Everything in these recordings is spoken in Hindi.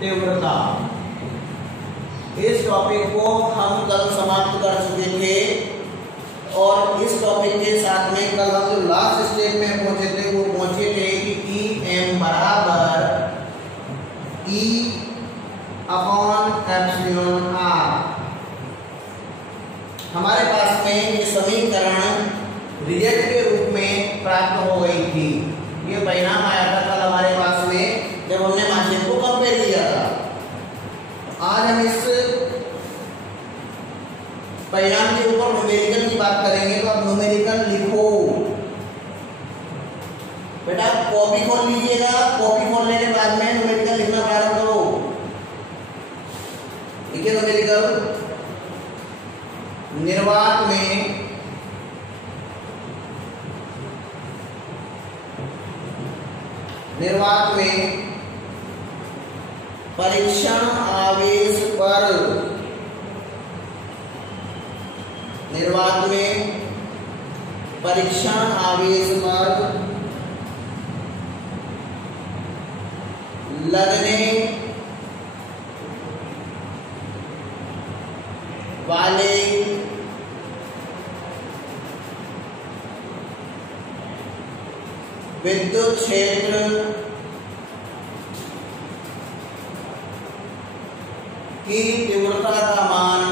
तीव्रता। इस टॉपिक को हम कल समाप्त कर चुके थे और इस टॉपिक के साथ में कल हम जो लास्ट स्टेप में पहुंचे थे वो पहुंचे थे कि Em बराबर E अपॉन एप्सिलॉन R। हमारे पास में ये समीकरण रिजल्ट के रूप में प्राप्त हो गई थी। ये परिणाम आया था कल हमारे पास में जब हमने माध्यम को कंपेयर किया था। आज हम इस परिणाम के ऊपर न्यूमेरिकल की बात करेंगे। तो आप न्यूमेरिकल लिखो बेटा, कॉपी खोल लीजिएगा। कॉपी खोलने के बाद में न्यूमेरिकल लिखना प्रारंभ करो। ठीक है, न्यूमेरिकल निर्वात में परीक्षण आवेश पर लगने वाले विद्युत क्षेत्र की तीव्रता का मान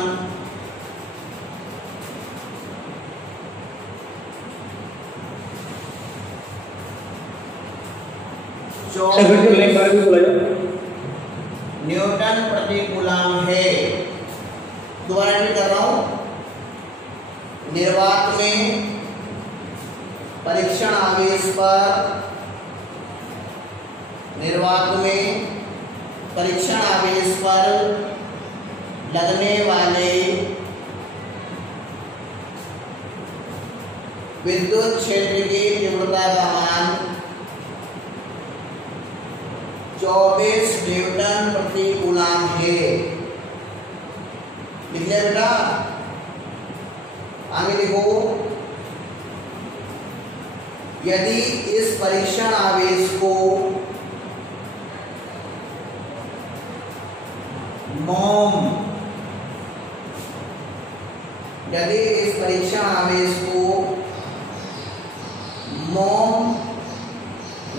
न्यूटन प्रति कूलम है। दोबारा रिपीट कर रहा हूं। निर्वात में परीक्षण आवेश पर लगने वाले विद्युत क्षेत्र की तीव्रता का मान 24 न्यूटन प्रति कूलम है। लिख लिया बेटा? आगे लिखो। यदि इस परीक्षण आवेश को मोम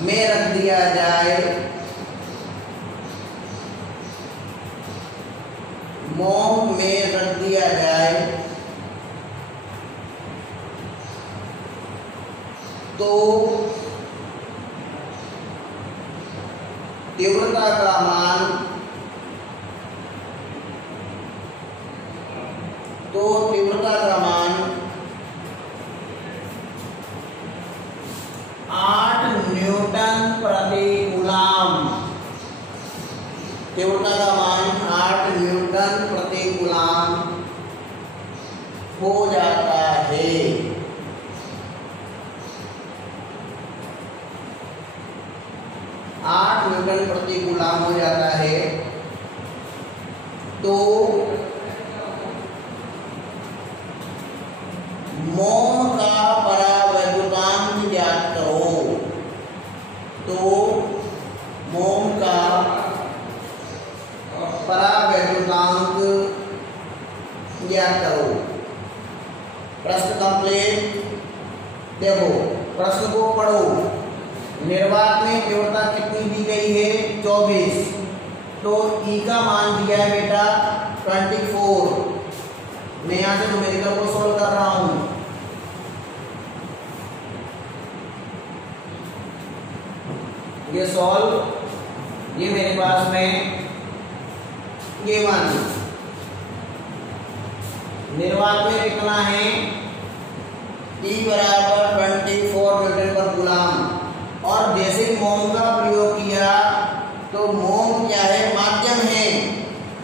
में रख दिया जाए, तो तीव्रता का मान 8 न्यूटन प्रति कूलम। तीव्रता का मान 8 न्यूटन प्रति कूलम हो जाता है। न्यूटन प्रति कूलम हो जाता है। तो मोम का परावैद्युतांक ज्ञात करो। प्रश्न कंप्लीट। देखो प्रश्न को पढ़ो। निर्वात में तीव्रता कितनी दी गई है? 24। तो E का मान दिया है बेटा 24। मैं यहां से न्यूमेरिकल को सॉल्व कर रहा हूं। ये सॉल्व, ये मेरे पास में ये मान निर्वात में कितना है? T बराबर 24 न्यूटन पर कूलम। और जैसे मोम का प्रयोग किया तो मोम क्या है? माध्यम है।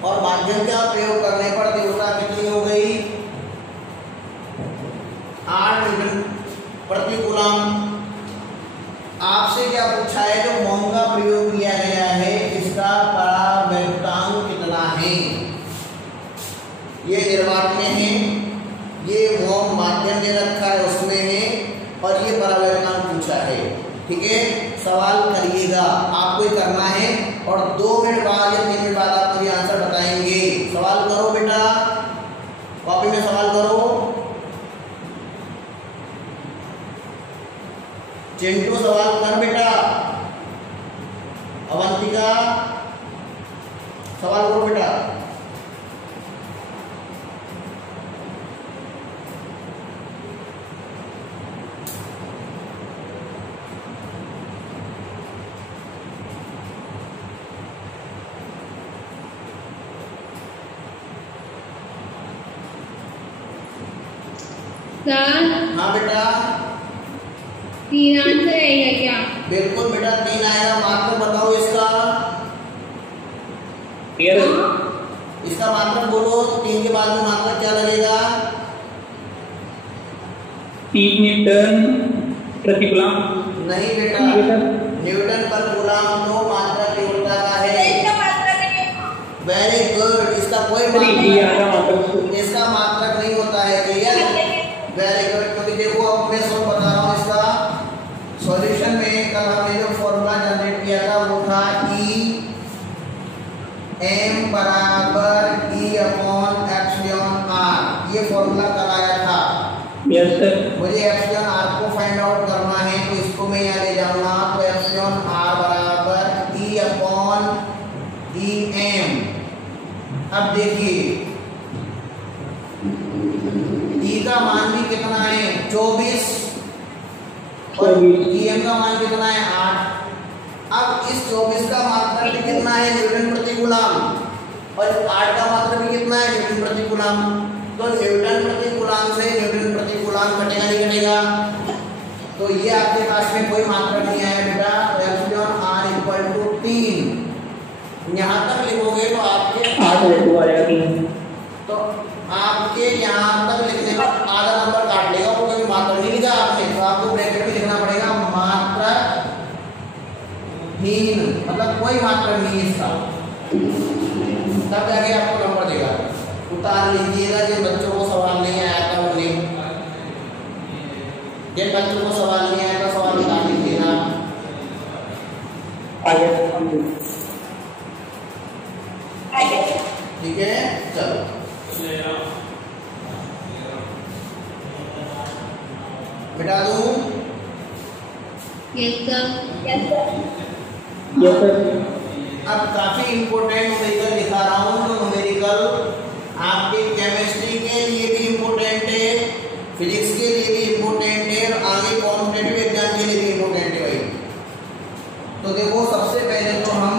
और माध्यम का प्रयोग करने पर तीव्रता कितनी हो गई? 8 न्यूटन प्रति कूलम। आपसे क्या पूछा है? जो मोम का प्रयोग किया गया है इसका परावैद्युतांक कितना है? ये निर्वात में है, ये मोम माध्यम दे रखा है उसमें है, और ये परावैद्युतांक पूछा है। ठीक है, सवाल करिएगा, आपको करना है। और 2 मिनट बाद या 3 मिनट बाद आप मुझे आंसर बताएंगे। सवाल करो बेटा, कॉपी में सवाल करो। चिंटू सवाल कर बेटा। अवंतिका सवाल करो बेटा। हाँ बेटा, 3 आंसर है क्या? बिल्कुल बेटा 3 आएगा। मात्र बताओ इसका, इसका मात्र बोलो। 3 के बाद में मात्र क्या लगेगा? 3 न्यूटन प्रति कूलम। नहीं बेटा, न्यूटन पर कूलम तो मात्रा तीव्रता का है। Very good. इसका कोई इसका मात्रक नहीं होता है। क्लियर? Very good. क्योंकि देखो अब मैं सब बता रहा हूँ इसका सॉल्यूशन में। कल हमने जो फॉर्मूला जनरेट किया था वो था E m बराबर E अपॉन एप्सिलॉन r। ये फॉर्मूला कल आया था। Yes sir. मुझे एप्सिलॉन r को फाइंड आउट करना है, तो इसको मैं यहाँ ले जाऊंगा। तो एप्सिलॉन r बराबर E अपॉन em। अब देखिए E का मान भी कितना है? 24। और em का मान कितना है? 8। अब इस 24 का मात्रा भी कितना है? न्यूटन प्रति कूलम। और 8 का मात्रा भी कितना है? न्यूटन प्रति कूलम। तो न्यूटन प्रति कूलम से न्यूटन प्रति कूलम कटेगा नहीं कटेगा? तो ये आपके पास में कोई मात्रा नहीं आया बेटा। Epsilon r equal to 3। यहाँ तक लिखोगे तो आपके 8 तो आपके यहाँ तक लिखने का आधा नंबर काट लेगा। वो कोई मात्रा नहीं लिखा आपने, तो आपको ब्रैकेट में लिखना पड़ेगा मात्रा हीन, मतलब कोई मात्रा नहीं है इसका। तब जाके आपको नंबर देगा। उतार लीजिएगा। जिन बच्चों को सवाल नहीं आया था उन्हें, जिन बच्चों को सवाल नहीं आया था सवाल उतार लीजिएगा। ठीक है, चलो बिठा दूं? Yes sir. अब काफी इंपोर्टेंट न्यूमेरिकल दिखा रहा हूँ। जो न्यूमेरिकल आपके केमिस्ट्री के लिए भी इम्पोर्टेंट है, फिजिक्स के लिए भी इम्पोर्टेंट है, और आगे कॉम्पिटिटिव एग्जाम के लिए भी इम्पोर्टेंट है भाई। तो देखो सबसे पहले तो हम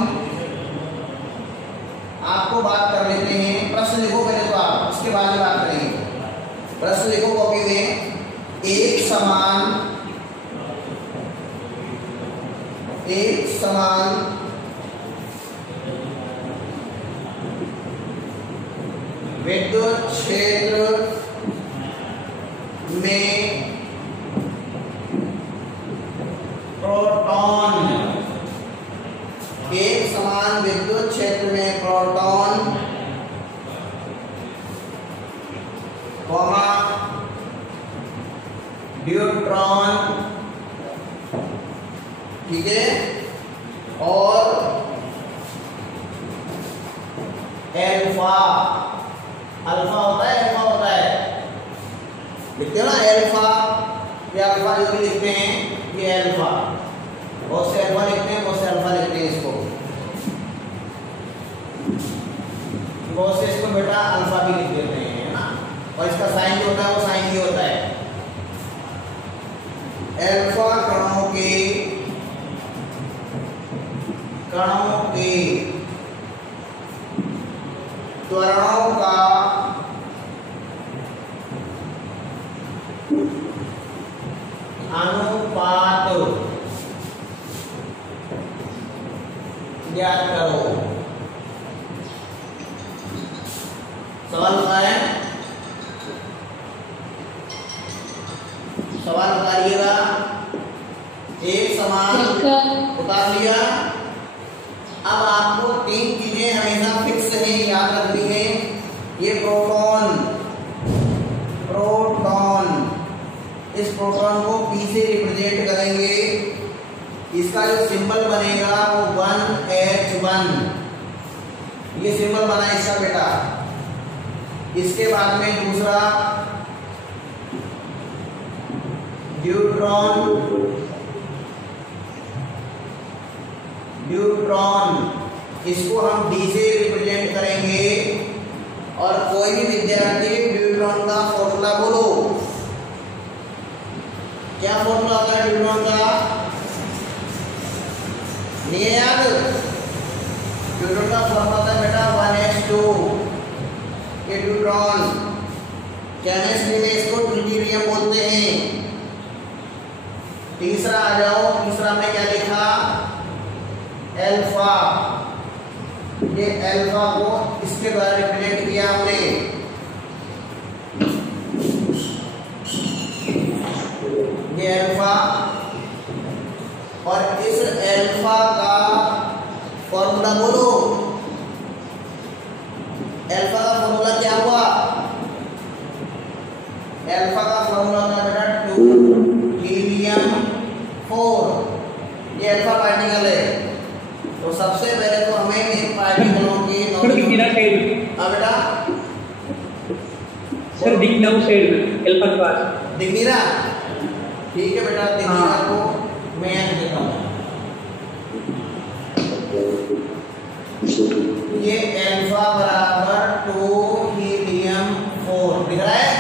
आपको बात कर लेते हैं। प्रश्न लिखो पहले तो आप, उसके बाद में बात करेंगे। प्रश्न लिखो कॉपी में। एक समान विद्युत क्षेत्र में प्रोटॉन, एक समान विद्युत क्षेत्र में प्रोटॉन न्यूट्रॉन, ठीक है, और अल्फा। अल्फा होता है, अल्फा होता है, लिखते हो ना अल्फा। ये अल्फा जो भी लिखते हैं ये अल्फा, बहुत से अल्फा लिखते हैं, बहुत से अल्फा लिखते हैं इसको, बहुत से इसको बेटा अल्फा भी लिख देते हैं, है ना। और इसका साइन जो होता है वो साइन ये होता है। अल्फा कणों के त्वरणों का अनुपात ज्ञात करो। सवाल बताएं, सवाल उतारिएगा। एक समान उतार लिया। अब आपको 3 चीजें हमेशा फिक्स है, याद रखनी है। ये प्रोटॉन, इस प्रोटॉन को P से रिप्रेजेंट करेंगे। इसका जो सिंबल बनेगा वो 1H NH1, ये सिंबल बना इसका बेटा। इसके बाद में दूसरा ड्यूट्रॉन, इसको हम D से रिप्रेजेंट करेंगे। और कोई भी विद्यार्थी ड्यूट्रॉन का फॉर्मूला बोलो। क्या फॉर्मूला होता है ड्यूट्रॉन का? नहीं है याद? ड्यूट्रॉन का फॉर्मूला होता है बेटा 1s2। ये ड्यूट्रॉन, केमिस्ट्री में इसको ड्यूटेरियम बोलते हैं। तीसरा आ जाओ, तीसरा हमने क्या लिखा? अल्फा। ये अल्फा को इसके द्वारा रिप्रेजेंट किया हमने। ये अल्फा, और इस अल्फा का फॉर्मूला बोलो। अल्फा का फॉर्मूला क्या हुआ? अल्फा का फॉर्मूला होता है बेटा 2 हीलियम 4। ये अल्फा पार्टिकल है। तो सबसे पहले तो हमें इन पार्टिकलों की नॉलेज। हाँ बेटा, सर दिख ना उस साइड में अल्फा के पास दिख नहीं रहा? ठीक है बेटा, दिख नहीं रहा तो मैं यहाँ देता हूँ। ये अल्फा बराबर 2 हीलियम 4 दिख रहा है?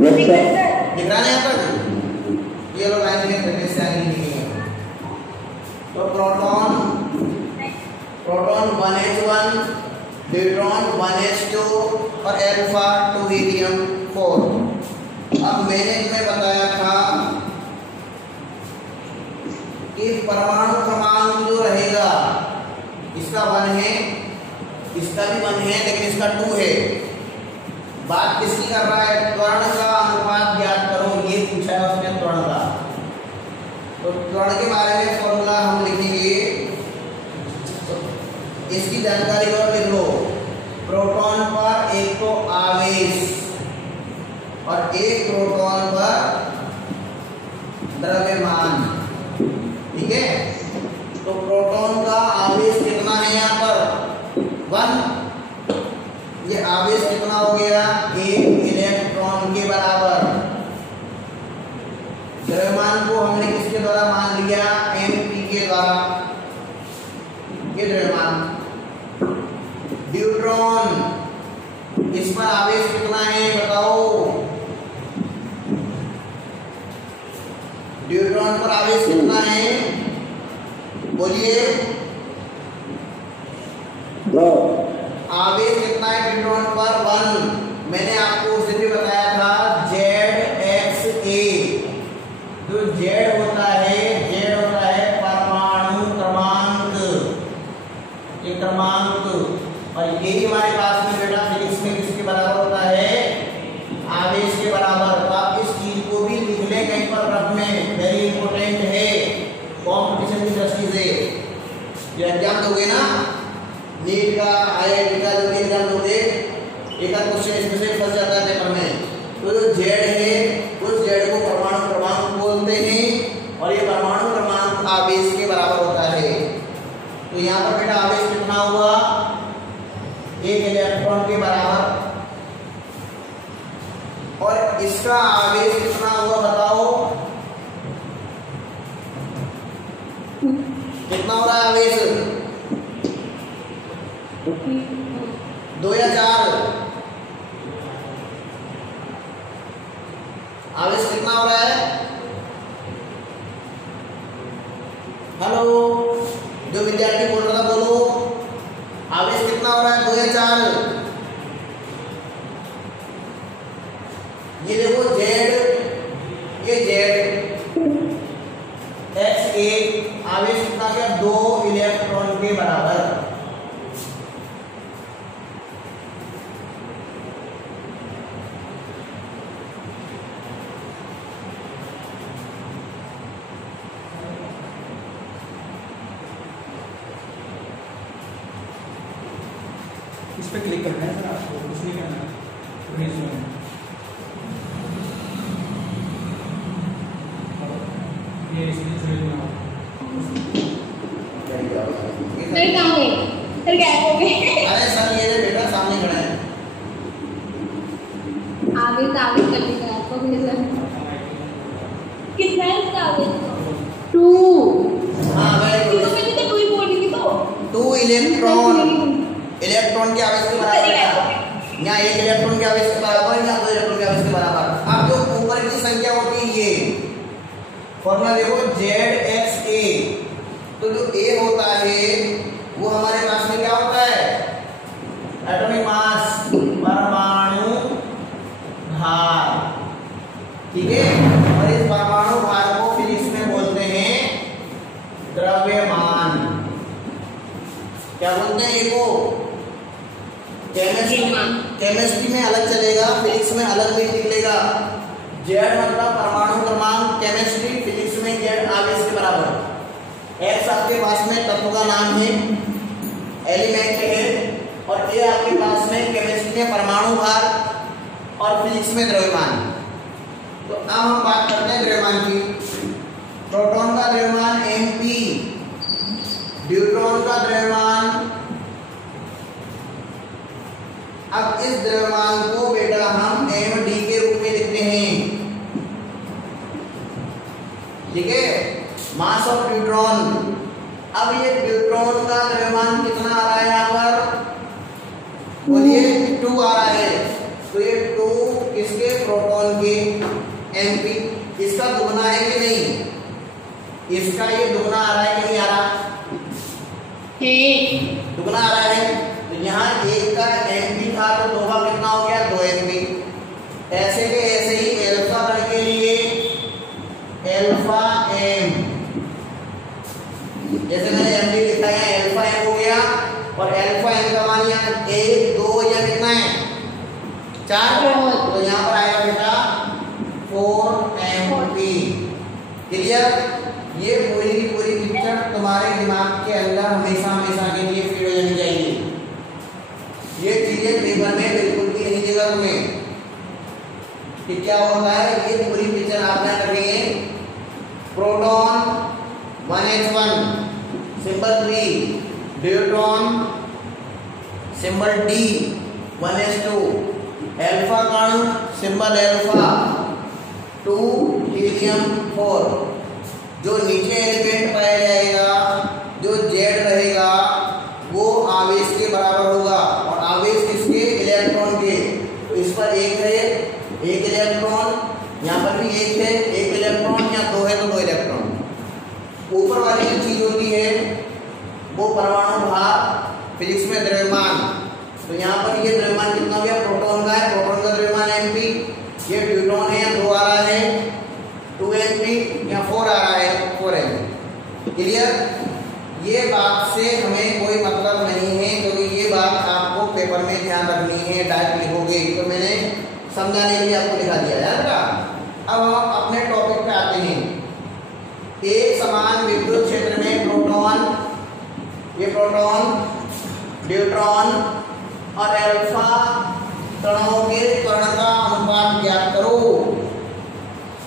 दिख रहा है यहाँ तक? ये लोग लाइन में प्रैक्टिस करेंगे। तो प्रोटॉन 1h1, न्यूट्रॉन 1h2 और अल्फा 2 हीलियम 4। अब मैंने तुम्हें बताया था कि परमाणु क्रमांक जो रहेगा, इसका 1 है, इसका भी 1 है, लेकिन इसका 2 है। बात किसकी कर रहा है? त्वरण का अनुपात ज्ञात करो, ये पूछा है उसने त्वरण का। तो त्वरण के बारे में फॉर्मूला हम लिखेंगे। तो इसकी जानकारी और लिख लो। प्रोटॉन पर एक तो आवेश और एक प्रोटॉन पर द्रव्यमान, ठीक है? तो प्रोटॉन का आवेश कितना है यहाँ पर? 1। ये आवेश कितना हो गया? 1 इलेक्ट्रॉन के बराबर। द्रव्यमान को हमने किसके द्वारा मान लिया? mp के द्वारा। ये द्रव्यमान। ड्यूट्रॉन, इस पर आवेश कितना है बताओ? ड्यूट्रॉन पर आवेश कितना है? बोलिए। आवेश कितना है ड्यूट्रॉन पर? 1। मैंने आपको उस दिन भी बताया था ZXA। जो Z होता है परमाणु क्रमांक, ये क्रमांक। और यही हमारे पास में बेटा फिजिक्स में किसके बराबर होता है? आवेश के बराबर। तो आप इस चीज को भी लिख लें कहीं पर रफ में, वेरी इंपॉर्टेंट है कॉम्पिटिशन की दृष्टि से। जो एग्जाम दोगे ना, नीट का, IIT का जो एग्जाम दोगे, एक आध क्वेश्चन इसमें से फंस जाता है पेपर में। तो जो Z है, उस Z को परमाणु क्रमांक बोलते हैं, और ये परमाणु क्रमांक आवेश के बराबर होता है। तो यहाँ पर बेटा आवेश कितना हुआ? 1 इलेक्ट्रॉन के बराबर। और इसका आवेश कितना हुआ बताओ? कितना हो रहा है आवेश? 2 या 4? आवेश कितना हो रहा है? हेलो, जो विद्यार्थी बोल रहा था बोलो, आवेश कितना हो रहा है? 2 या 4? ये देखो Z, ये ZXA, आवेश कितना गया? 2 इलेक्ट्रॉन के बराबर। इस पर क्लिक करना है सर, आपको कुछ नहीं करना है। ये इसमें सर कहाँ गए? सर गैप हो गए। अरे सर ये बेटा सामने खड़ा है। आगे कर देगा आपको भी सर। कितना है इसका आगे? 2। हाँ वेरी गुड। तो मैंने तो 2 ही बोल दी तो। 2 इलेक्ट्रॉन के आवेश के बराबर है। यहाँ 1 इलेक्ट्रॉन के आवेश के बराबर, यहाँ 2 इलेक्ट्रॉन के आवेश के बराबर। अब जो ऊपर की संख्या होती है ये फॉर्मूला देखो ZXA, तो जो A होता है वो हमारे पास में क्या होता है? एटॉमिक मास, परमाणु भार, ठीक है। और इस परमाणु भार को फिजिक्स में बोलते हैं द्रव्यमान। क्या बोलते हैं ये को? केमिस्ट्री में अलग चलेगा, फिजिक्स में अलग भी निकलेगा। जेड मतलब परमाणु क्रमांक, केमिस्ट्री फिजिक्स में जेड आवेश के बराबर। एक्स आपके पास में तत्व का नाम है, एलिमेंट है, और ए आपके पास में केमिस्ट्री में परमाणु भार और फिजिक्स में द्रव्यमान। तो अब हम बात करते हैं द्रव्यमान की। प्रोटॉन का द्रव्यमान mp, न्यूट्रॉन का द्रव्यमान। अब इस द्रव्यमान को बेटा हम md के रूप में लिखते हैं, ठीक है। Mass of neutron. अब ये न्यूट्रॉन का द्रव्यमान कितना आ रहा है यहाँ पर? बोलिए 2 आ रहा है। तो ये 2 किसके? प्रोटॉन के mp। इसका दुगना है कि नहीं? इसका ये दुगना आ रहा है कि नहीं आ रहा? दुगना आ रहा है। तो यहाँ 1 का mp था तो 2 का कितना हो गया? 2 mp। ऐसे के ऐसे ही एल्फा कण के लिए एल्फा m, जैसे मैंने md लिखा है एल्फा m हो गया। और एल्फा m का मान यहाँ 1 2 या कितना है? 4। तो यहाँ पर आएगा बेटा 4mp। क्लियर? ये पूरी की पूरी पिक्चर तुम्हारे दिमाग के अंदर हमेशा हमेशा के लिए फिट हो जानी चाहिए। ये चीजें पेपर में बिल्कुल भी नहीं देगा तुम्हें कि क्या होता है। ये पूरी पिक्चर आप ध्यान रखेंगे। Proton 1h1 symbol 3, neutron symbol D 1h2, alpha कण सिंबल अल्फा 2, हीलियम 4। जो नीचे एलिमेंट पाया जाएगा, जो जेड रहेगा, वो आवेश के बराबर होगा। और आवेश किसके? इलेक्ट्रॉन के। तो इस पर 1 है, 1 इलेक्ट्रॉन, यहाँ पर भी 1 है, 1 इलेक्ट्रॉन, यहाँ 2 है तो 2 इलेक्ट्रॉन। ऊपर वाली जो चीज होती है वो परमाणु भार, फिजिक्स में द्रव्यमान। तो यहाँ पर ये द्रव्यमान कितना हो गया? प्रोटॉन का है, प्रोटॉन का द्रव्यमान mp। ये न्यूट्रॉन है, 2 आ रहा है 2mp, यहाँ 4 आ रहा है 4mp। क्लियर? ये बात से हमें कोई मतलब नहीं है, क्योंकि ये बात आपको पेपर में ध्यान रखनी है। डायरेक्ट लिखोगे तो मैंने समझाने के लिए आपको लिखा दिया है ना। अब हम अपने टॉपिक पे आते हैं। एक समान विद्युत क्षेत्र में प्रोटॉन, ये प्रोटॉन, न्यूट्रॉन और अल्फा कणों के त्वरण का अनुपात ज्ञात करो।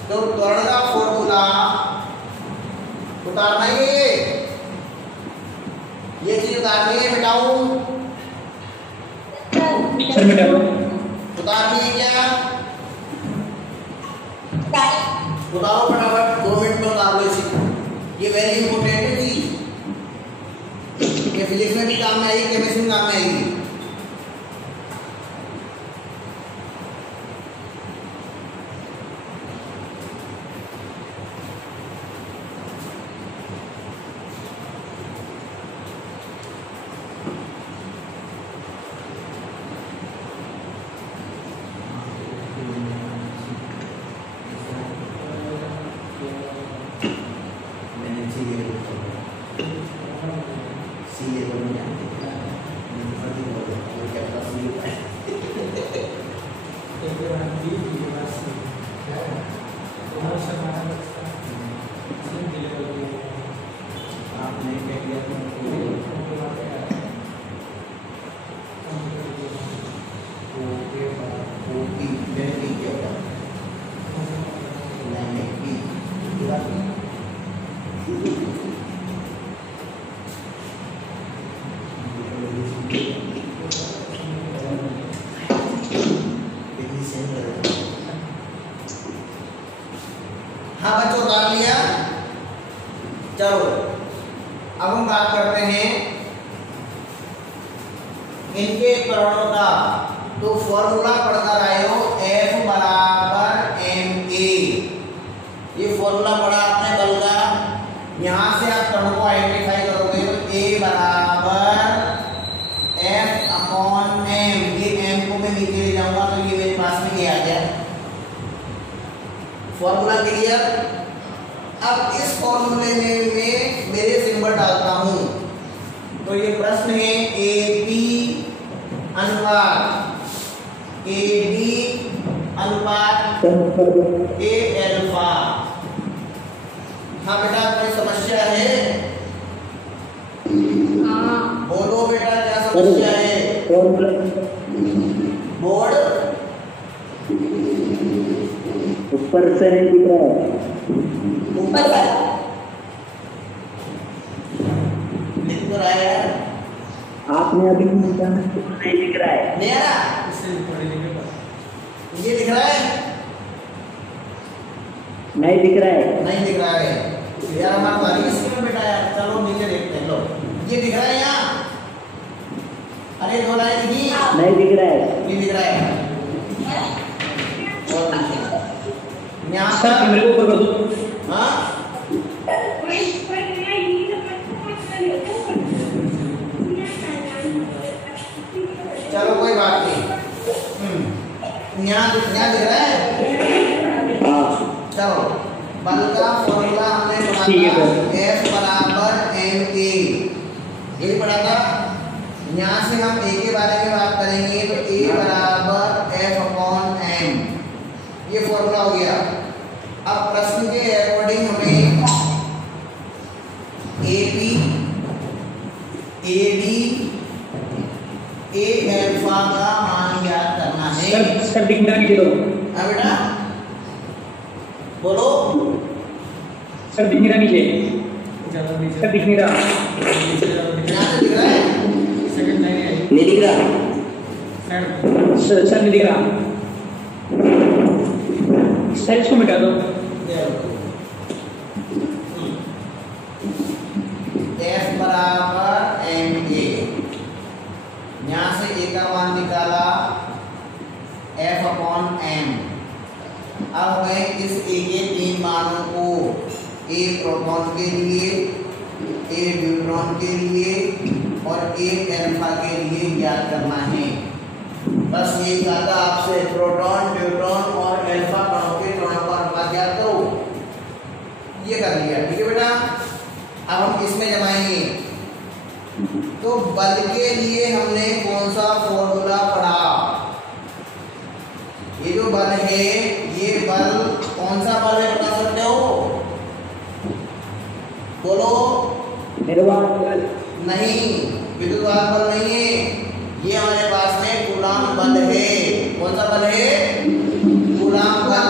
तो त्वरण का फॉर्मूला उतारना है, ये चीज उतारनी है। मिटाऊं? सर मिटा दो। उतारनी है क्या? उतारो फटाफट, 2 मिनट में उतार लो इसी। ये वेरी इंपॉर्टेंट है चीज, ये फिजिक्स में भी काम में आएगी, केमिस्ट्री में काम में आएगी। अब हम बात करते हैं इनके त्वरणों का। तो फॉर्मूला पढ़कर आए हो F बराबर ma। ये फॉर्मूला पढ़ा आपने बल का। यहाँ से आप त्वरण को आइडेंटिफाई करोगे तो A बराबर F अपॉन m। ये m को मैं नीचे ले जाऊंगा तो ये मेरे पास में ये आ गया। Formula clear. अब इस फॉर्मूले में मेरे सिंबल डालता हूं। तो ये प्रश्न है AB अनुपात AD अनुपात A अल्फा। हाँ बेटा कोई समस्या है? हाँ। बोलो बेटा क्या समस्या है? बोर्ड ऊपर से नहीं दिख रहा है। ऊपर लिख तो रहा है। आपने अभी नहीं दिख रहा है। नहीं आ रहा? इससे ऊपर लिखेगा। ये दिख रहा है? नहीं दिख रहा है। नहीं दिख रहा है यार, हमारा बारिश क्यों बेटा यार। चलो नीचे देखते हैं। लो ये दिख रहा है यहाँ। अरे दो लाइन दिखी? नहीं दिख रहा है। नहीं दिख रहा है। और नीचे यहाँ सर पर मेरे को ऊपर कर दो। हाँ चलो कोई बात नहीं। यहाँ दिख रहा है। हाँ चलो बल का फॉर्मूला हमने पढ़ा ठीक है था सर। F बराबर ma। यही पढ़ा था। यहाँ से हम A के बारे में बात करेंगे तो A बराबर F अपॉन m। ये फॉर्मूला हो गया। अब प्रश्न के अकॉर्डिंग हमें AB AD A अल्फा का मान याद करना है। सर दिख रहा नहीं। हाँ बेटा बोलो। सर दिख रहा नीचे। ज़्यादा नीचे। सर दिख नहीं रहा। नीचे ज़्यादा दिख रहा यहाँ से दिख रहा है? है। सेकंड लाइन है। नहीं दिख रहा। साइड सर नहीं दिख रहा। सर इसको मिटा दो। F बराबर ma। यहाँ से A का मान निकाला F अपॉन m। अब मैं इस A के तीन मानों को A प्रोटॉन के लिए, A न्यूट्रॉन के लिए और A अल्फा के लिए ज्ञात करना है। बस ये कहा था आपसे, प्रोटॉन न्यूट्रॉन और अल्फा कणों के त्वरणों का अनुपात ज्ञात करो। ये कर लिया, ठीक है बेटा। अब हम इसमें जमाएंगे। तो बल के लिए हमने कौन सा फॉर्मूला पढ़ा? ये जो बल है, ये बल कौन सा बल है बता सकते हो? बोलो। नहीं, विद्युतवाहक बल नहीं है। ये हमारे पास में कूलाम बल है। कौन सा बल है? कूलाम बल।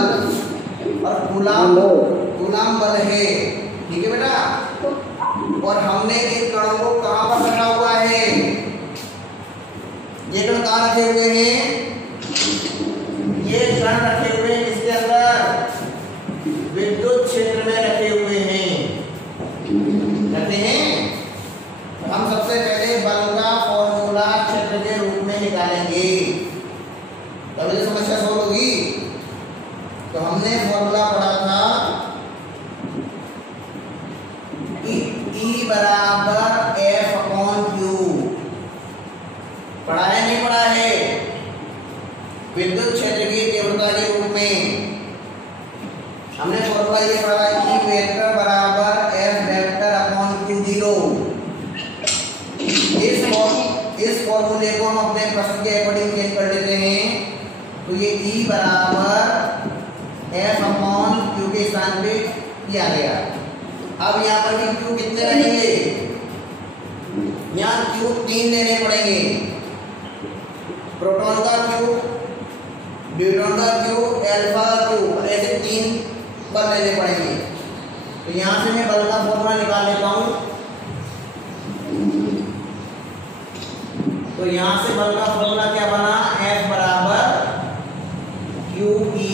और कूलाम बल है, ठीक है बेटा। और हमने इन कणों को कहां पर रखा हुआ है? ये कण कहां रखे हुए हैं? ये कण रखे हुए हैं इसके अंदर विद्युत क्षेत्र में रखे हुए हैं। रखते हैं। हम सबसे पहले बल का फॉर्मूला क्षेत्र के रूप में निकालेंगे, तभी तो समस्या सोल्व होगी। तो हमने फॉर्मूला पढ़ा था E बराबर F अपॉन Q। पढ़ा है नहीं पढ़ा है? विद्युत क्षेत्र की तीव्रता के रूप में हमने फॉर्मूला ये पढ़ा E वेक्टर बराबर F वेक्टर अपॉन Q0। इस फॉर्मूले को हम अपने प्रश्न के अकॉर्डिंग चेंज कर लेते हैं। तो ये E बराबर F अपॉन Q के स्थान पे किया गया। अब यहाँ पर भी Q कितने रहेंगे? यहाँ Q 3 लेने पड़ेंगे। प्रोटॉन का Q, न्यूट्रॉन का Q, अल्फा का Q, ऐसे 3 बल लेने पड़ेंगे। तो यहाँ से मैं बल का फॉर्मूला निकाल लेता हूँ। तो यहाँ से बल का फॉर्मूला क्या बना? F बराबर QE।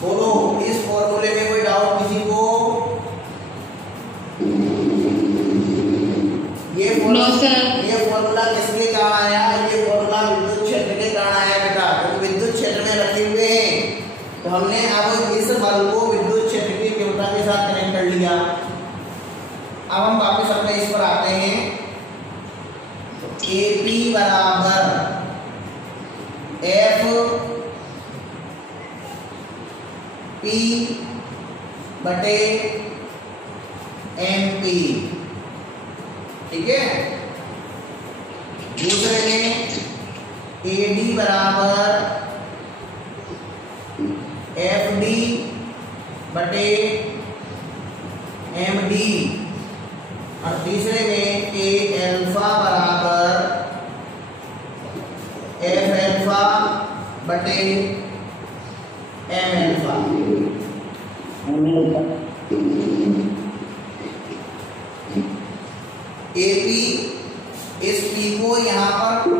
बोलो, इस फॉर्मूले में कोई डाउट किसी को? No sir. ये फॉर्मूला किसके कारण आया? ये फॉर्मूला विद्युत क्षेत्र के कारण आया बेटा, क्योंकि विद्युत क्षेत्र में रखे हुए हैं। तो हमने अब इस बल को विद्युत क्षेत्र की तीव्रता के साथ कनेक्ट कर लिया। अब हम वापस अपने इस पर आते हैं। AP बराबर F P बटे MP, ठीक है। दूसरे में AD बराबर FD बटे MD, और तीसरे में A अल्फा बराबर F अल्फा बटे M अल्फा। AP इस P को यहाँ पर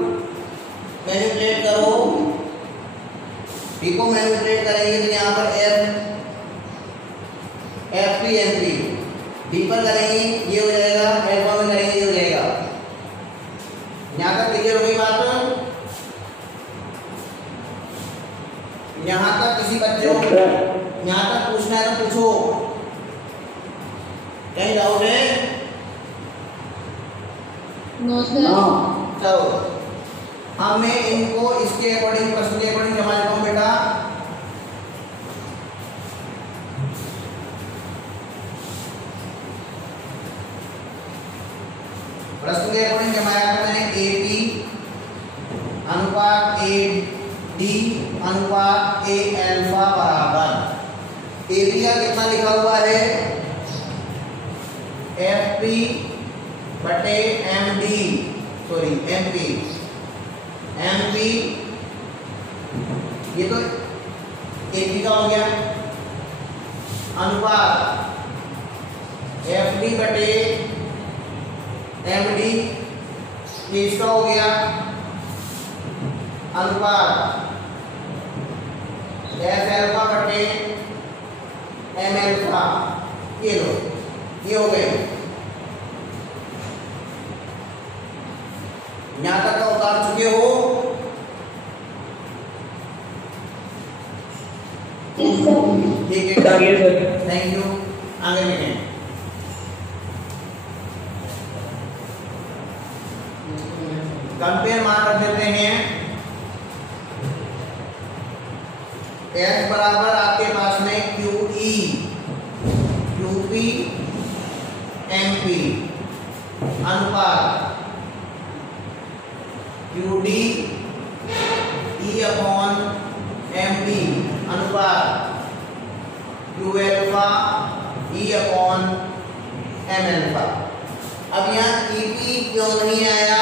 मैनिपुलेट करो, P को मैनिपुलेट करेंगे तो यहाँ पर FP MP, D पर करेंगे ये हो जाएगा, अल्फा में करेंगे ये हो जाएगा। यहाँ तक क्लियर हो गई बात? यहाँ तक किसी बच्चे को यहाँ तक पूछना है तो पूछो, कहीं डाउट है? No sir. चलो हमने इनको इसके अकॉर्डिंग, प्रश्न के अकॉर्डिंग जमा देता हूँ बेटा। प्रश्न के अकॉर्डिंग जमाया था मैंने AP अनुपात AD अनुपात A अल्फा बराबर AP का कितना लिखा हुआ है? FP बटे MD, सॉरी MP, MP ये तो AP का हो गया, अनुपात FD बटे MD ये इसका हो गया, अनुपात F अल्फा बटे M अल्फा, ये लो ये हो गए। यहाँ तक का उतार चुके हो? ठीक है, थैंक यू। आगे देखें। कंपेयर मान रख देते हैं। F बराबर आपके पास में QE QP MP अनुपात QD E अपॉन MD अनुपात Q alpha E upon M alpha. अब यहाँ EP क्यों नहीं आया?